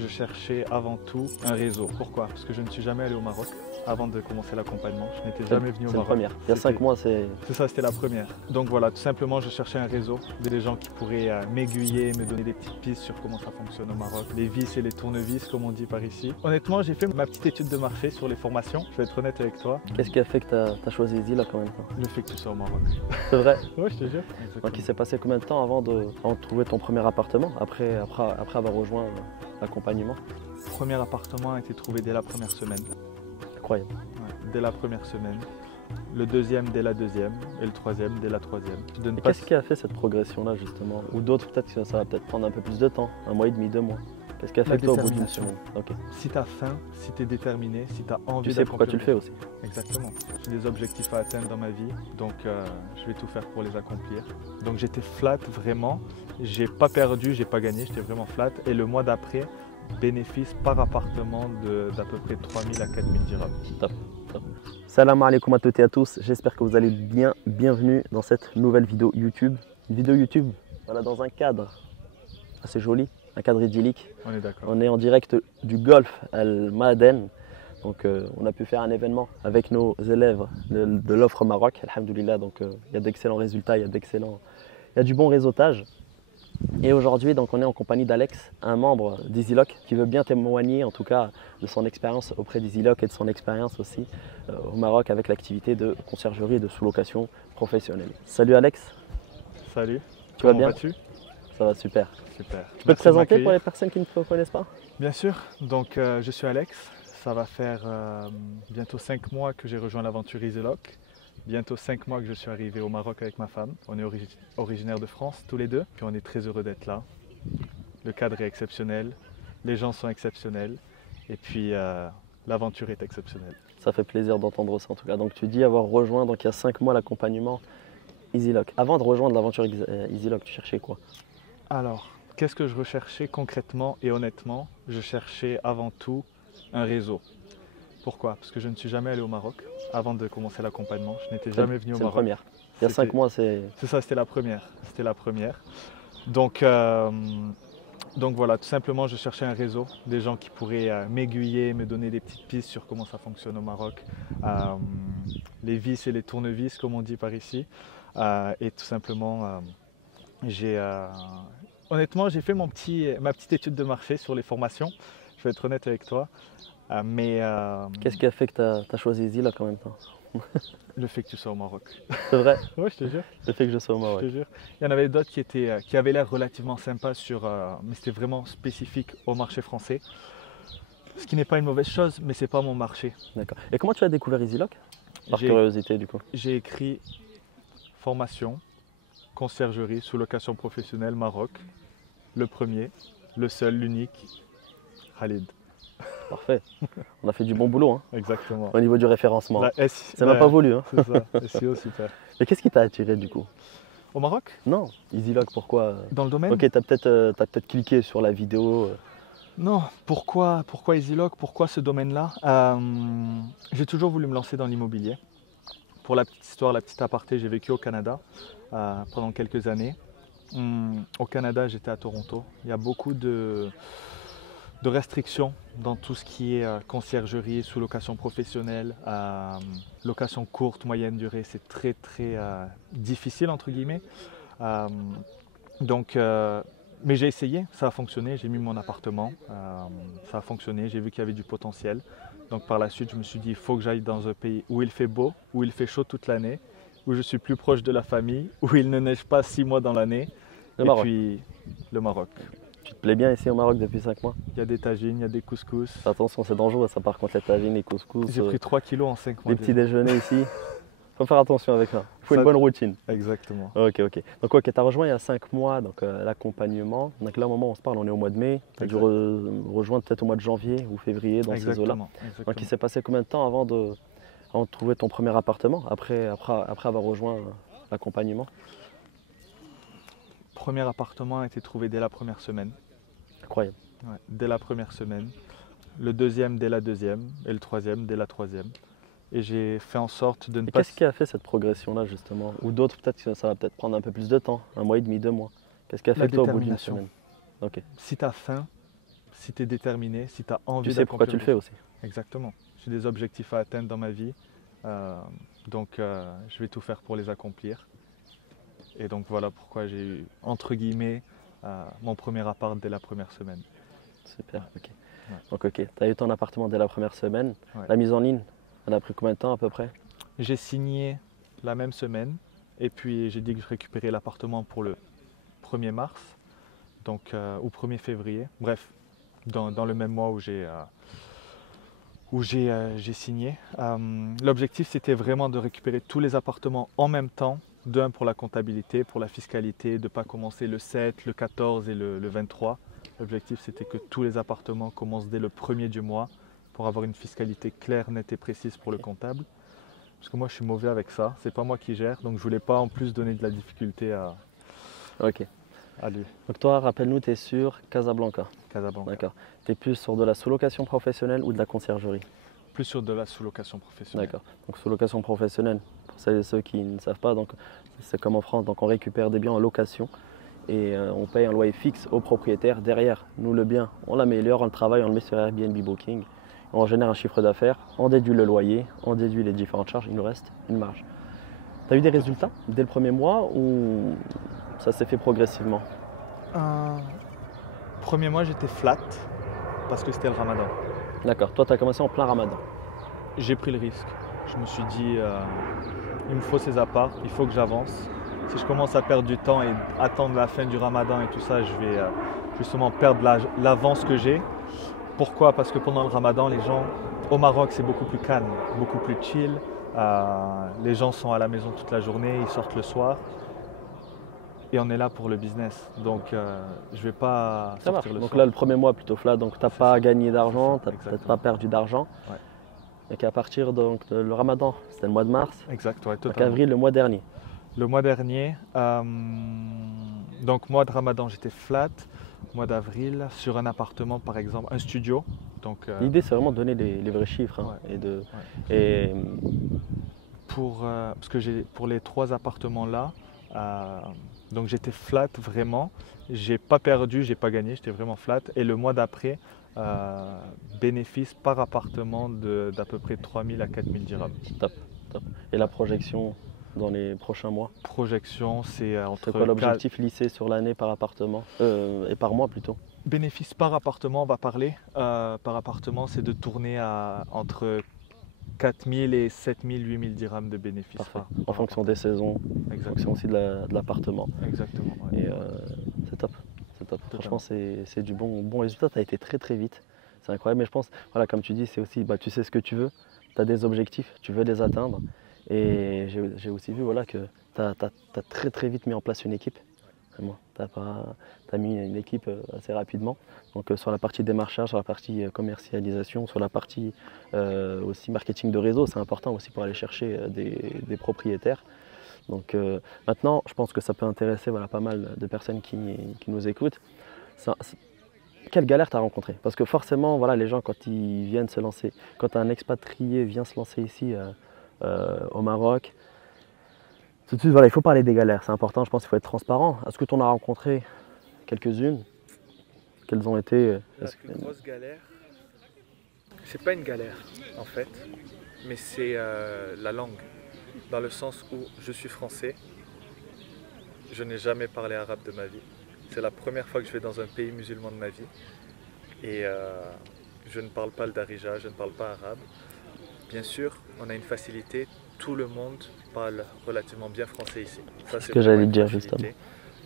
je cherchais avant tout un réseau. Pourquoi? Parce que je ne suis jamais allé au Maroc avant de commencer l'accompagnement. Je n'étais jamais venu au C'est la Maroc. première. Il y a 5 mois, c'est... C'est ça, c'était la première. Donc voilà, tout simplement, je cherchais un réseau, des gens qui pourraient m'aiguiller, me donner des petites pistes sur comment ça fonctionne au Maroc. Les vis et les tournevis, comme on dit par ici. Honnêtement, j'ai fait ma petite étude de marché sur les formations. Je vais être honnête avec toi. Qu'est-ce qui a fait que tu as choisi Easylock en même temps? Le fait que tu sois au Maroc. C'est vrai? Ouais, je te jure. Donc il s'est passé combien de temps avant de trouver ton premier appartement, après avoir rejoint l'accompagnement? Premier appartement a été trouvé dès la première semaine. Incroyable. Ouais, dès la première semaine. Le deuxième dès la deuxième et le troisième dès la troisième. Et qu'est-ce qui a fait cette progression-là justement? Ou d'autres, peut-être que ça va peut-être prendre un peu plus de temps, 1 mois et demi, 2 mois. Qu'est-ce qui a fait que toi au bout d'une semaine? Okay. Si tu as faim, si tu es déterminé, si tu as envie tu sais pourquoi tu le fais aussi. Exactement. J'ai des objectifs à atteindre dans ma vie, donc je vais tout faire pour les accomplir. Donc j'étais flat vraiment, j'ai pas perdu, j'ai pas gagné, j'étais vraiment flat. Et le mois d'après, bénéfice par appartement d'à peu près 3 000 à 4 000 dirhams. Top, top. Salam alaikum à toutes et à tous, j'espère que vous allez bien. Bienvenue dans cette nouvelle vidéo YouTube. Une vidéo YouTube, voilà, dans un cadre assez joli, un cadre idyllique. On est d'accord. On est en direct du Golf Al Maaden. Donc on a pu faire un événement avec nos élèves de l'offre Maroc, alhamdoulilah. Donc il y a d'excellents résultats, il y a du bon réseautage. Et aujourd'hui, donc, on est en compagnie d'Alex, un membre d'Easylock qui veut bien témoigner en tout cas de son expérience auprès d'Easylock et de son expérience aussi au Maroc avec l'activité de conciergerie et de sous-location professionnelle. Salut Alex. Salut. Tu vas Comment bien? vas-tu? Ça va super. Super. Tu peux te présenter pour les personnes qui ne te connaissent pas? Bien sûr. Donc je suis Alex. Ça va faire bientôt 5 mois que j'ai rejoint l'aventure Easylock. Bientôt 5 mois que je suis arrivé au Maroc avec ma femme. On est originaire de France tous les deux. Puis on est très heureux d'être là. Le cadre est exceptionnel. Les gens sont exceptionnels. Et puis l'aventure est exceptionnelle. Ça fait plaisir d'entendre ça en tout cas. Donc tu dis avoir rejoint donc, il y a 5 mois l'accompagnement Easylock. Avant de rejoindre l'aventure Easylock, tu cherchais quoi? Alors, qu'est-ce que je recherchais concrètement et honnêtement? Je cherchais avant tout un réseau. Pourquoi? Parce que je ne suis jamais allé au Maroc avant de commencer l'accompagnement. Je n'étais jamais venu au Maroc. C'est la première. Il y a 5 mois, c'est... C'est ça, c'était la première. C'était la première. Donc voilà, tout simplement, je cherchais un réseau, des gens qui pourraient m'aiguiller, me donner des petites pistes sur comment ça fonctionne au Maroc. Les vis et les tournevis, comme on dit par ici. Et tout simplement, honnêtement, j'ai fait ma petite étude de marché sur les formations. Je vais être honnête avec toi. Qu'est-ce qui a fait que tu as choisi Easylock en même temps? Le fait que tu sois au Maroc. C'est vrai? Oui, je te jure. Le fait que je sois au Maroc. Je te jure. Il y en avait d'autres qui avaient l'air relativement sympas, mais c'était vraiment spécifique au marché français. Ce qui n'est pas une mauvaise chose, mais c'est pas mon marché. D'accord. Et comment tu as découvert Easylock? Par curiosité du coup. J'ai écrit formation, conciergerie, sous-location professionnelle, Maroc. Le premier, le seul, l'unique, Khalid. Parfait. On a fait du bon boulot hein, Exactement. au niveau du référencement. Ça m'a pas voulu. Hein. C'est ça, SEO, super. Et qu'est-ce qui t'a attiré du coup? Au Maroc? Non, Easylock, pourquoi? Dans le domaine? Ok, t'as peut-être cliqué sur la vidéo. Non, pourquoi Easylock? Pourquoi ce domaine-là? J'ai toujours voulu me lancer dans l'immobilier. Pour la petite histoire, la petite aparté, j'ai vécu au Canada pendant quelques années. Au Canada, j'étais à Toronto. Il y a beaucoup de restrictions dans tout ce qui est conciergerie, sous-location professionnelle, location courte, moyenne durée. C'est très difficile entre guillemets. Mais j'ai essayé, ça a fonctionné, j'ai mis mon appartement, ça a fonctionné, j'ai vu qu'il y avait du potentiel. Donc par la suite, je me suis dit, il faut que j'aille dans un pays où il fait beau, où il fait chaud toute l'année, où je suis plus proche de la famille, où il ne neige pas 6 mois dans l'année. Puis le Maroc. Tu te plais bien ici au Maroc depuis 5 mois? Il y a des tagines, il y a des couscous. Attention, c'est dangereux ça par contre, les tagines, les couscous. J'ai pris 3 kilos en 5 mois. Les petits déjeuners ici. Faut faire attention avec ça. Il faut une bonne routine. Exactement. Ok. Donc ok, tu as rejoint il y a 5 mois donc l'accompagnement. Donc là au moment où on se parle, on est au mois de mai. Tu as dû rejoindre peut-être au mois de janvier ou février dans ces eaux-là. Donc il s'est passé combien de temps avant de trouver ton premier appartement après avoir rejoint l'accompagnement? Premier appartement a été trouvé dès la première semaine. Incroyable. Ouais, dès la première semaine. Le deuxième dès la deuxième et le troisième dès la troisième. Et j'ai fait en sorte de ne pas... Qu'est-ce qui a fait cette progression-là justement? Ou d'autres, peut-être que ça va peut-être prendre un peu plus de temps, 1 mois et demi, 2 mois. Qu'est-ce qui a fait que toi au bout d'une semaine? Si tu as faim, si tu es déterminé, si tu as Tu envie sais pourquoi tu d'accomplir le des fais choses. aussi. Exactement. J'ai des objectifs à atteindre dans ma vie, je vais tout faire pour les accomplir. Et donc voilà pourquoi j'ai eu, entre guillemets, mon premier appart dès la première semaine. Super, ok. Ouais. Donc ok, tu as eu ton appartement dès la première semaine. Ouais. La mise en ligne, elle a pris combien de temps à peu près? J'ai signé la même semaine et puis j'ai dit que je récupérais l'appartement pour le 1er mars, ou 1er février. Bref, dans le même mois où j'ai signé. L'objectif c'était vraiment de récupérer tous les appartements en même temps. D'un pour la comptabilité, pour la fiscalité, de ne pas commencer le 7, le 14 et le 23. L'objectif c'était que tous les appartements commencent dès le 1er du mois pour avoir une fiscalité claire, nette et précise pour le comptable. Parce que moi je suis mauvais avec ça, c'est pas moi qui gère, donc je voulais pas en plus donner de la difficulté Ok. à lui. Donc toi, rappelle-nous, tu es sur Casablanca. Casablanca. D'accord. Tu es plus sur de la sous-location professionnelle ou de la conciergerie? Plus sur de la sous-location professionnelle. D'accord. Donc sous-location professionnelle, pour celles et ceux qui ne savent pas, donc c'est comme en France, donc on récupère des biens en location et on paye un loyer fixe au propriétaire. Derrière, nous le bien, on l'améliore, on le travaille, on le met sur Airbnb Booking, on génère un chiffre d'affaires, on déduit le loyer, on déduit les différentes charges, il nous reste une marge. Tu as eu des résultats dès le premier mois ou ça s'est fait progressivement? Premier mois j'étais flat parce que c'était le ramadan. D'accord. Toi, tu as commencé en plein ramadan. J'ai pris le risque. Je me suis dit, il me faut ces apparts, il faut que j'avance. Si je commence à perdre du temps et attendre la fin du ramadan et tout ça, je vais justement perdre l'avance que j'ai. Pourquoi? Parce que pendant le ramadan, les gens au Maroc, c'est beaucoup plus calme, beaucoup plus chill. Les gens sont à la maison toute la journée, ils sortent le soir. Et on est là pour le business. Donc je ne vais pas Ça marche. sortir le Donc soir. là, le premier mois plutôt flat, donc tu n'as pas ça. gagné d'argent, tu C'est n'as ça, peut-être pas perdu d'argent. Ouais. Et qu'à partir donc le ramadan, c'était le mois de mars, Exact, ouais, donc totalement. avril, le mois dernier. Le mois dernier, donc mois de Ramadan, j'étais flat. Mois d'avril, sur un appartement par exemple, un studio. L'idée, c'est vraiment de donner les vrais chiffres. Hein, et parce que pour les 3 appartements là, donc j'étais flat vraiment. J'ai pas perdu, j'ai pas gagné, j'étais vraiment flat. Et le mois d'après, bénéfice par appartement d'à peu près 3000 à 4000 dirhams. top, top. Et la projection dans les prochains mois? Projection, c'est entre. C'est quoi l'objectif lissé sur l'année par appartement et par mois plutôt? Bénéfice par appartement, on va parler. Par appartement, c'est de tourner entre 4000 et 7000, 8000 dirhams de bénéfices. Parfait. En fonction des saisons, en fonction aussi de l'appartement. Exactement. Ouais. Et c'est top. C'est top. Franchement, c'est du bon résultat. Tu as été très très vite. C'est incroyable. Mais je pense, voilà, comme tu dis, c'est aussi, tu sais ce que tu veux. Tu as des objectifs, tu veux les atteindre. Et j'ai aussi vu voilà, que tu as très très vite mis en place une équipe. Vraiment. Tu as mis une équipe assez rapidement. Donc sur la partie démarchage, sur la partie commercialisation, sur la partie aussi marketing de réseau, c'est important aussi pour aller chercher des propriétaires. Donc maintenant, je pense que ça peut intéresser voilà, pas mal de personnes qui nous écoutent. Quelle galère tu as rencontré? Parce que forcément, voilà, les gens, quand ils viennent se lancer, quand un expatrié vient se lancer ici au Maroc, tout de suite, voilà, il faut parler des galères. C'est important, je pense qu'il faut être transparent. Est-ce que tu en as rencontré quelques-unes? Quelles ont été La plus grosse galère, c'est pas une galère en fait, mais c'est la langue. Dans le sens où je suis français, je n'ai jamais parlé arabe de ma vie. C'est la première fois que je vais dans un pays musulman de ma vie. Et je ne parle pas le darija, je ne parle pas arabe. Bien sûr, on a une facilité, tout le monde parle relativement bien français ici. C'est ce que j'allais dire justement.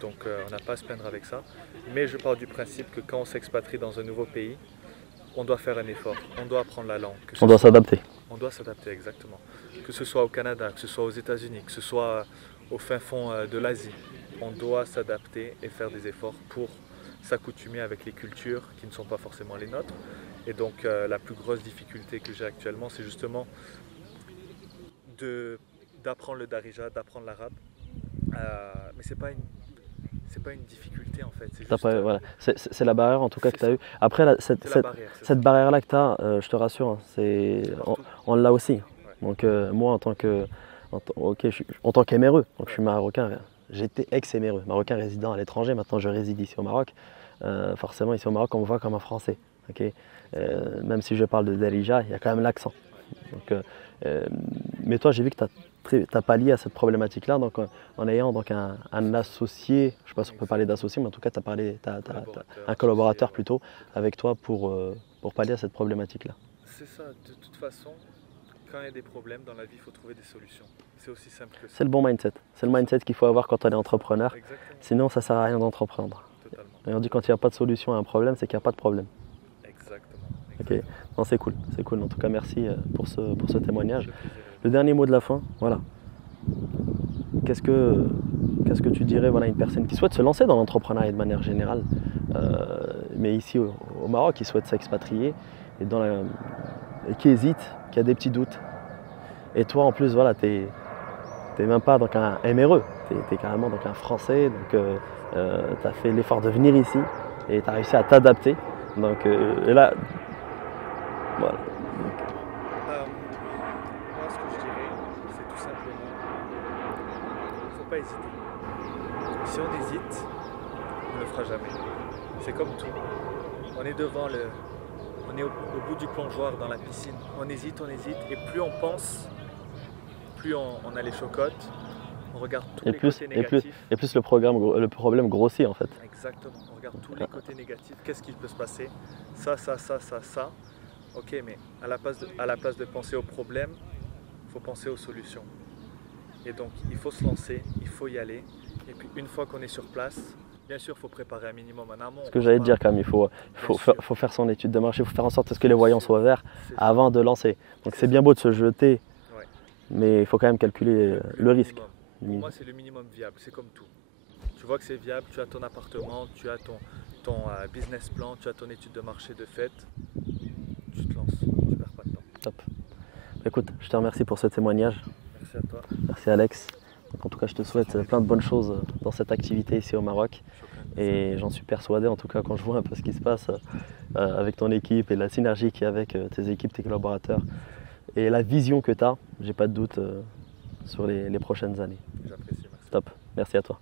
Donc on n'a pas à se plaindre avec ça. Mais je pars du principe que quand on s'expatrie dans un nouveau pays, on doit faire un effort, on doit apprendre la langue. On doit s'adapter. On doit s'adapter, exactement. Que ce soit au Canada, que ce soit aux États-Unis, que ce soit au fin fond de l'Asie, on doit s'adapter et faire des efforts pour s'accoutumer avec les cultures qui ne sont pas forcément les nôtres. Et donc la plus grosse difficulté que j'ai actuellement, c'est justement d'apprendre le darija, d'apprendre l'arabe. Mais c'est pas une difficulté en fait. Voilà. C'est la barrière en tout cas que tu as eue. Après, cette barrière-là que tu as, je te rassure, hein, on l'a aussi. Ouais. Donc moi en tant qu'MRE, donc je suis marocain, j'étais ex-éméreux, marocain résident à l'étranger, maintenant je réside ici au Maroc. Forcément ici au Maroc on me voit comme un Français. Ok. Même si je parle de Darija, il y a quand même l'accent. Donc, mais toi j'ai vu que tu as pallié à cette problématique-là donc, en ayant donc, un associé, je ne sais pas si on peut parler d'associé, mais en tout cas tu as un collaborateur plutôt avec toi pour pallier à cette problématique-là. C'est ça, de toute façon, quand il y a des problèmes dans la vie, il faut trouver des solutions. C'est aussi simple que ça. C'est le bon mindset. C'est le mindset qu'il faut avoir quand on est entrepreneur. Exactement. Sinon, ça ne sert à rien d'entreprendre. Totalement. Et on dit quand il n'y a pas de solution à un problème, c'est qu'il n'y a pas de problème. Exactement. Ok. Non, c'est cool. C'est cool. En tout cas, merci pour ce témoignage. Le plaisir est Le dernier mot de la fin, voilà. Qu'est-ce que tu dirais voilà, à une personne qui souhaite se lancer dans l'entrepreneuriat de manière générale, mais ici au Maroc, qui souhaite s'expatrier et, et qui hésite, qui a des petits doutes. Et toi, en plus, voilà, tu n'es même pas donc un MRE, tu es carrément donc un Français, donc tu as fait l'effort de venir ici et tu as réussi à t'adapter. Donc, et là, voilà. Moi, ce que je dirais, c'est tout simplement, il ne faut pas hésiter. Si on hésite, on ne le fera jamais. C'est comme tout. On est on est au bout du plongeoir dans la piscine. On hésite, et plus on pense, plus on a les chocottes, on regarde tous les côtés négatifs. Et plus le problème grossit en fait. Exactement, on regarde tous les côtés négatifs. Qu'est-ce qui peut se passer? Ça. Ok, mais à la place de penser aux problèmes, il faut penser aux solutions. Et donc, il faut se lancer, il faut y aller. Et puis, une fois qu'on est sur place, bien sûr, il faut préparer un minimum en amont. Ce que j'allais te dire quand même, il faut faire son étude de marché, il faut faire en sorte que les voyants soient verts avant de lancer. Donc c'est bien beau de se jeter, mais il faut quand même calculer le risque. Pour moi, c'est le minimum viable, c'est comme tout. Tu vois que c'est viable, tu as ton appartement, tu as ton business plan, tu as ton étude de marché de fait, tu te lances, tu ne perds pas de temps. Top. Écoute, je te remercie pour ce témoignage. Merci à toi. Merci Alex. Donc, en tout cas, je te souhaite plein de bonnes choses dans cette activité ici au Maroc. Et j'en suis persuadé, en tout cas, quand je vois un peu ce qui se passe avec ton équipe et la synergie qu'il y a avec tes équipes, tes collaborateurs et la vision que tu as, j'ai pas de doute sur les prochaines années. J'apprécie, merci. Top. Merci à toi.